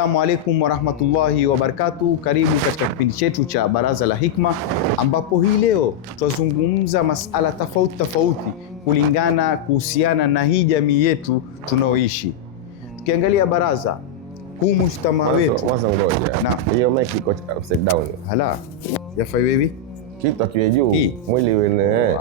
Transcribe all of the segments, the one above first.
Assalamu alaikum warahmatullahi wabarakatuh. Karibu katika kipindi chetu cha Baraza la Hikma, ambapo hii leo tutazungumza masala tofauti kulingana kuhusiana na hii jamii yetu tunaoishi. Tukiangalia baraza, huu mujtamaa wetu. Kwanza ngoja. Naam. Hiyo mic iko upside down. Hala, yafai wewe? Kitu kiwe juu, mwili uone.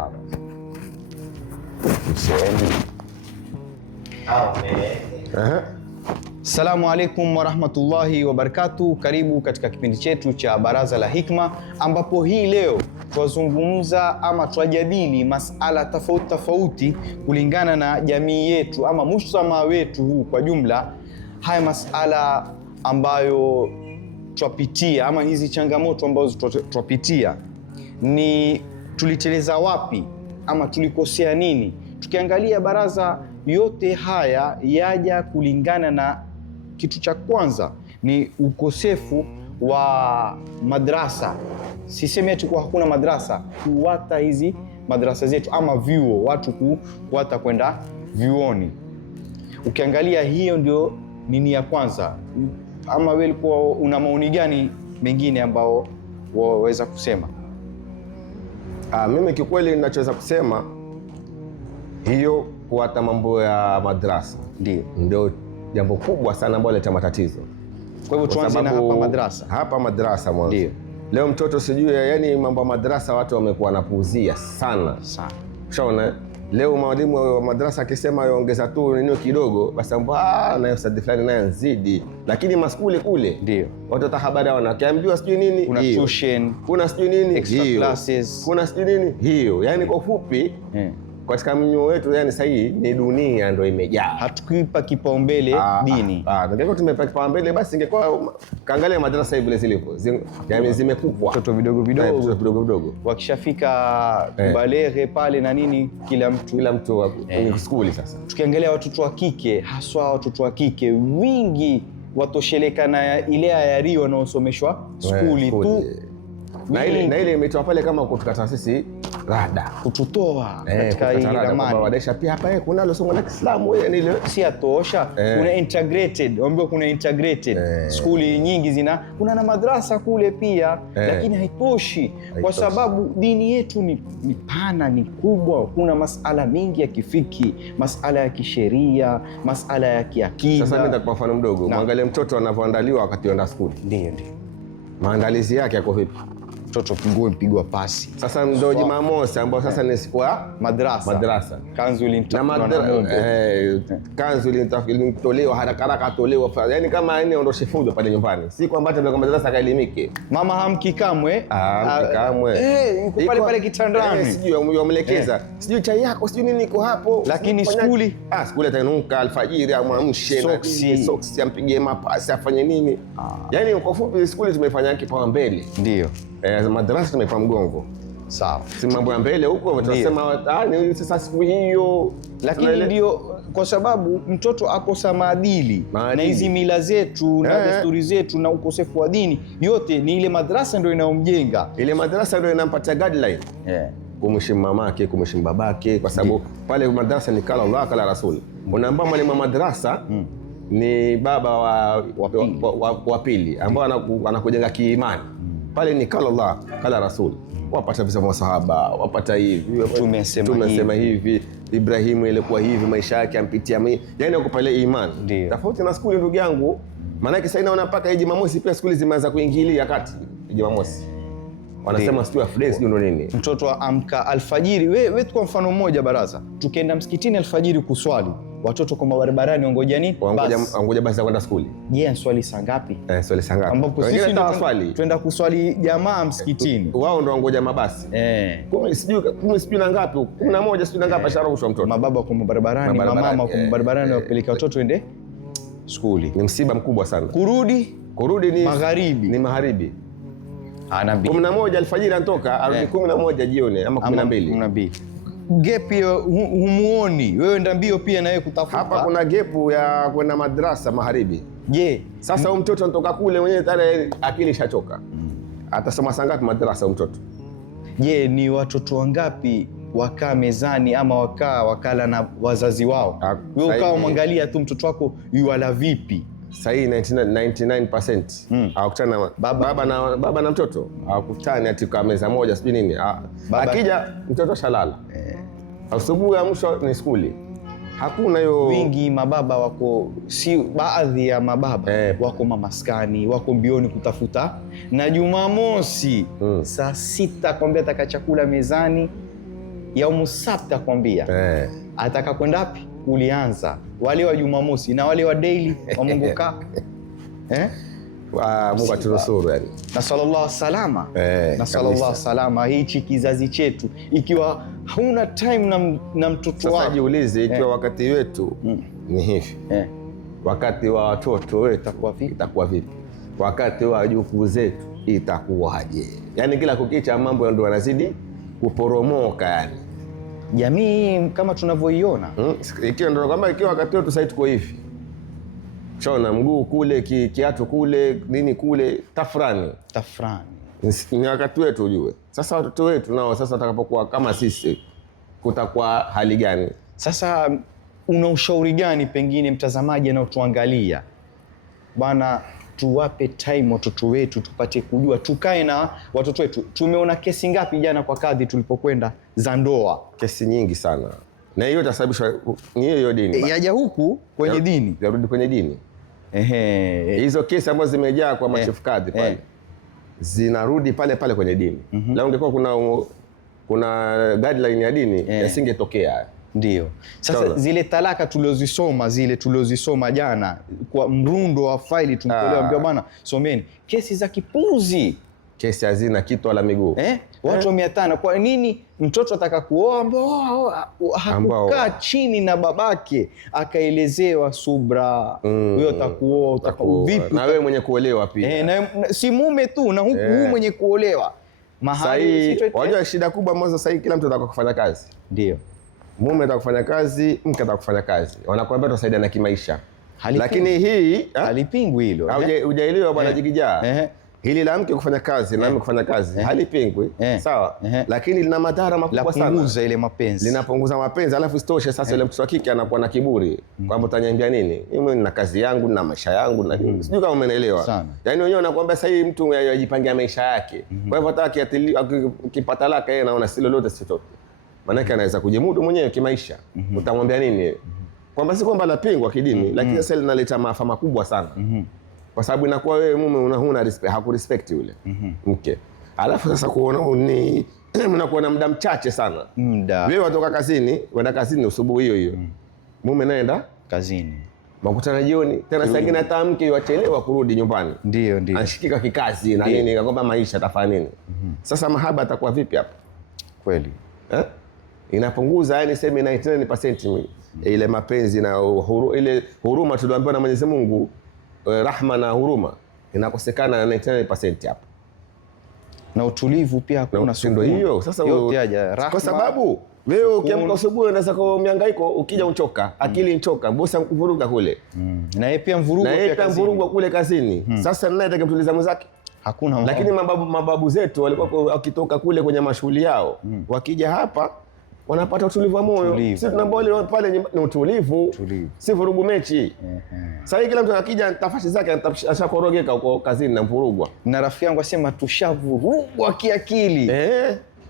Assalamu alaikum warahmatullahi wabarakatuh. Karibu katika kipindi chetu cha Baraza la Hikma, ambapo hii leo twazungumza ama twajadili masala tofauti kulingana na jamii yetu ama mujtamaa wetu huu kwa jumla. Haya masala ambayo twapitia ama hizi changamoto ambazo twapitia, ni tuliteleza wapi ama tulikosea nini? Tukiangalia baraza, yote haya yaja kulingana na kitu cha kwanza ni ukosefu wa madrasa. Sisemi ati kwa hakuna madrasa, kuwata hizi madrasa zetu ama vyuo, watu kuwata kwenda vyuoni. Ukiangalia hiyo ndio nini ya kwanza. Ama wewe ulikuwa una maoni gani mengine ambao waweza kusema? Mimi kikweli ninachoweza kusema, hiyo kuwata mambo ya madrasa ndio jambo kubwa sana ambalo leta matatizo. Kwa hivyo tuanze na hapa madrasa. Hapa madrasa mwanzo. Leo mtoto sijui, yani mambo ya madrasa watu wamekuwa wanapuuzia sana. Ushaona? Leo mwalimu wa madrasa akisema yaongeza tu nini kidogo, basi na ustadi fulani naye nzidi. Lakini maskuli kule ndio watu hata habari wanakiambiwa sijui nini, kuna tuition, kuna sijui nini, extra classes, kuna sijui nini hiyo. Yani kwa ufupi katika mnyo wetu, yani sasa hii ni dunia ndio imejaa. Hatukipa kipaumbele dini. Ndio tumepa kipaumbele, basi ingekuwa kaangalia madrasa hivi zilipo. Yani zimekupwa. Watoto vidogo. Wakishafika baleghe pale na nini, kila mtu kwenye skuli sasa. Tukiangalia watoto wa kike, haswa watoto wa kike watosheleka na ile ya Rio wanaosomeshwa skuli tu. Na ile imetoa pale kama kutoka taasisi rada kututoa katika hii ramani. Wadesha pia hapa kuna losomo la Kiislamu ile si atosha. Kuna integrated, waambiwa kuna integrated skuli nyingi kuna na madrasa kule pia, lakini haitoshi kwa sababu dini yetu ni pana, ni kubwa. Kuna masala mengi ya kifiki, masala ya kisheria, masala ya kiakida. Sasa mimi nitakupa mfano mdogo. Mwangalie mtoto anavyoandaliwa wakati anaenda skuli. Ndio. Maandalizi yake yako vipi? Mtoto mpigwa pasi. Sasa ndio Jumamosi ambao sasa ni siku ya madrasa. Kanzu ilinitolewa haraka atolewa. Yaani kama yani ondoshe fujo pale nyumbani. Si kwamba hata kwa madrasa kaelimike. Mama hamki kamwe. Yuko pale kitandani. Sijui umwelekeza. Sijui chai yako, sijui nini iko hapo. Lakini skuli atanuka alfajiri amwamshe na socks ampige mapasi afanye nini? Yaani kwa fupi skuli tumefanya kipaumbele. Ndio. Madrasa tumepa mgongo. Sawa. Si mambo ya mbele huko tunasema ni sasa siku hiyo. Lakini ndio kwa sababu mtoto akosa maadili na hizi mila zetu na desturi zetu na ukosefu wa dini, yote ni ile madrasa ndio inaomjenga. Ile madrasa ndio inampatia guideline. Kumheshimu mamake, kumheshimu babake, kwa sababu pale madrasa ni kala Allah kala Rasul. Unaambia mwalimu wa madrasa ni baba wa pili ambao anakujenga kiimani. Pale ni kala Allah kala Rasul. Wapata visa vya sahaba, wapata hivi, tumesema hivi, Ibrahimu ilikuwa hivi, maisha yake ampitia yani uko pale imani. Tofauti na skuli ndugu yangu, maana sasa inaona mpaka Jumamosi pia skuli zimeanza kuingilia kati. Jumamosi wanasema sio afdesi ndio nini? Mtoto amka alfajiri. Wewe kwa mfano mmoja baraza, tukienda msikitini alfajiri kuswali, watoto kwa barabarani wangoja nini? Wangoja basi kwenda skuli. Je, swali saa ngapi? Swali saa ngapi? Ambapo sisi ndio twenda kuswali jamaa msikitini. Wao ndio wangoja mabasi. Sijui na ngapi? 11 sijui na ngapi asharushwa mtoto. Mababa kwa barabarani, mama kwa barabarani wapeleka watoto ende skuli. Ni msiba mkubwa sana. Kurudi ni magharibi. 11 alfajiri anatoka, arudi 11 jioni ama 12. Gap hiyo humuoni wewe, ndio mbio pia na wewe kutafuta. Hapa kuna gap ya kwenda madrasa magharibi. Sasa huyo mtoto anatoka kule mwenyewe tayari akili ishachoka. Atasoma saa ngapi madrasa huyo mtoto? Ni watoto wangapi wakaa mezani ama wakala na wazazi wao? Wewe ukawa mwangalia tu mtoto wako yuala vipi? sasa hii 99% hawakutana baba na mtoto hawakutani katika meza moja sijui nini. Akija mtoto shalala. Asubuhi ya mwisho ni skuli. Hakuna hiyo. Wingi mababa wako, si baadhi ya mababa wako mamaskani, wako mbioni kutafuta, na Jumamosi saa 6 kwambia ataka chakula mezani, yaumu sabta kwambia ataka kwenda wapi ulianza, wale wa Jumamosi na wale wa daily wa Mungu ka Mungu atunusuru yani. Na sallallahu salama. Na sallallahu salama. Hichi kizazi chetu ikiwa hauna time na mtoto wako. Sasa jiulize ikiwa wakati wetu ni hivi. Wakati wa watoto wetu itakuwa vipi? Wakati wa wajukuu zetu itakuwaje? Yani kila kukicha mambo ndio yanazidi kuporomoka yani. Jamii kama tunavyoiona. Ikiwa ndio kwamba ikiwa wakati wetu sasa tuko hivi. Chona mguu kule, kiatu kule, nini kule, tafrani. Ni wakati wetu ujue. Sasa watoto wetu nao sasa watakapokuwa kama sisi kutakuwa hali gani? Sasa una ushauri gani pengine mtazamaji anaotuangalia? Bwana, tuwape time watoto wetu tupate kujua, tukae na watoto wetu. Tumeona kesi ngapi jana kwa kadhi tulipokwenda za ndoa? Kesi nyingi sana. Na hiyo itasababishwa ni hiyo dini. Yaja huku kwenye dini. Yarudi kwenye dini. Hizo kesi ambazo zimejaa kwa machifu kadhi pale. Zinarudi pale pale kwenye dini. La ungekuwa kuna guideline ya dini yasingetokea. Ndio. Sasa zile talaka tulizosoma jana kwa mrundo wa faili tumetolewa, ambia bwana someni kesi za kipuzi. Kesi hazina kitu wala miguu. Watu 500. Kwa nini mtoto ataka kuoa hakukaa chini na babake akaelezewa subra, wewe utakuoa utakuwa vipi, na wewe mwenye kuolewa pia. Na si mume tu na huku mwenye kuolewa. Mahali wajua shida kubwa ambazo sasa kila mtu anataka kufanya kazi. Ndio. Mume anataka kufanya kazi, mke anataka kufanya kazi. Wanakuambia tusaidiane kimaisha. Lakini hii halipingwi hilo. Hujaelewa bwana Jigijaa. Hili la mke kufanya kazi na mume kufanya kazi halipingwi, sawa? Lakini lina madhara makubwa sana. Linapunguza ile mapenzi. Linapunguza mapenzi, alafu isitoshe sasa ile mtoto wa kike anakuwa na kiburi. Kwamba utaniambia nini? Mimi nina kazi yangu na maisha yangu na nini. Sijui kama umeelewa. Yaani wenyewe wanakuambia sasa hii mtu ajipangia maisha yake. Kwa hivyo hata akipata laka yeye anaona si lolote si chochote. Maana yake anaweza kujimudu mwenyewe kimaisha. Utamwambia nini? Kwamba si kwamba lapingwa kidini, lakini sasa linaleta maafa makubwa sana. Kwa sababu inakuwa wewe mume huna respect, hakurespect yule mke. Alafu sasa kuona mnakuwa na muda mchache sana. Wewe watoka kazini, wenda kazini usubuhi hiyo. Mume naenda kazini. Makutana jioni, tena saa nyingine hata mke yuachelewa kurudi nyumbani. Ndio. Anashikika kikazi na nini, kwamba maisha atafanya nini. Sasa mahaba atakuwa vipi hapa? Kweli. Inapunguza yani sema 99% ile mapenzi na ile huruma tulioambiwa na Mwenyezi Mungu. Rahma na huruma inakosekana 99% hapo. Na utulivu pia hakuna. Ndio hiyo. Sasa kwa sababu wewe ukiamka asubuhi unaweza kwa mihangaiko, ukija uchoka, akili inchoka, bosi akuvuruga kule. Na yeye pia mvurugo kule kazini. Sasa nani atakayemtuliza mwenzake? Hakuna. Lakini mababu zetu walikuwa wakitoka kule kwenye mashughuli yao, wakija hapa wanapata utulivu wa moyo. Sisi tunaambia pale ni utulivu. Si vurugu mechi. Sasa kila mtu akija tafasi zake ashakorogeka huko kazini na mvurugwa. Na rafiki yangu asema tushavurugwa kiakili.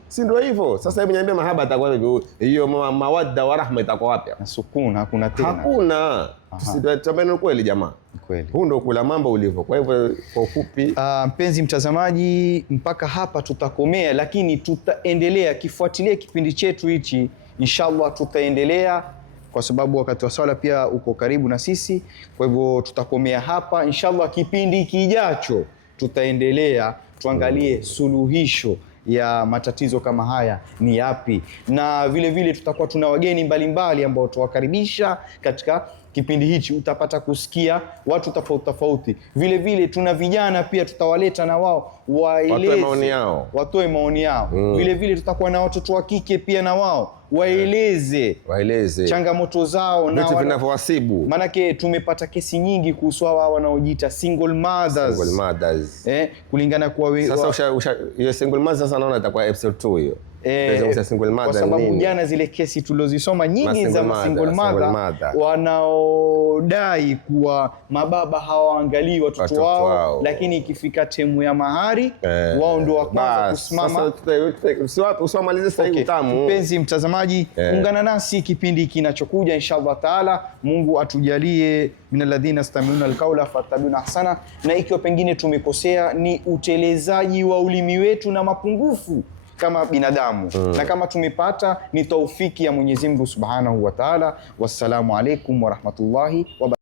Si ndio hivyo? Sasa hebu niambie mahaba atakuwa hiyo mawadda wa rahma itakuwa wapi? Na sukuna hakuna tena. Hakuna. Tusitamani kweli jamaa. Kweli. Huu ndio kula mambo ulivyo. Kwa hivyo kwa ufupi, mpenzi mtazamaji, mpaka hapa tutakomea, lakini tutaendelea kifuatilia kipindi chetu hichi. Inshallah tutaendelea kwa sababu wakati wa swala pia uko karibu na sisi. Kwa hivyo tutakomea hapa. Inshallah kipindi kijacho tutaendelea tuangalie suluhisho ya matatizo kama haya ni yapi, na vile vile tutakuwa tuna wageni mbalimbali ambao tuwakaribisha katika kipindi hichi. Utapata kusikia watu tofauti tofauti. Vile vile tuna vijana pia tutawaleta na wao waeleze, watoe maoni yao. Vile vile tutakuwa na watoto wa kike pia na wao waeleze changamoto zao na vitu vinavyowasibu. Manake tumepata kesi nyingi kuhusu hawa wanaojiita single mothers. Kulingana kwa sasa hiyo single mothers sasa naona itakuwa episode 2 hiyo. Kwa sababu jana zile kesi tulizosoma nyingi za single mother wanaodai kuwa mababa hawaangalii watoto wao, lakini ikifika temu ya mahari wao ndio wa kwanza kusimama. Usimalize sasa hivi utamu. Mpenzi mtazamaji, ungana nasi kipindi kinachokuja inshallah taala. Mungu atujalie minalladhina yastami'una alqawla fattabi'una ahsana, na ikiwa pengine tumekosea ni utelezaji wa ulimi wetu na mapungufu kama binadamu na kama tumepata ni taufiki ya Mwenyezi Mungu Subhanahu wa Ta'ala. Wassalamu alaikum wa rahmatullahi wa barakatuh.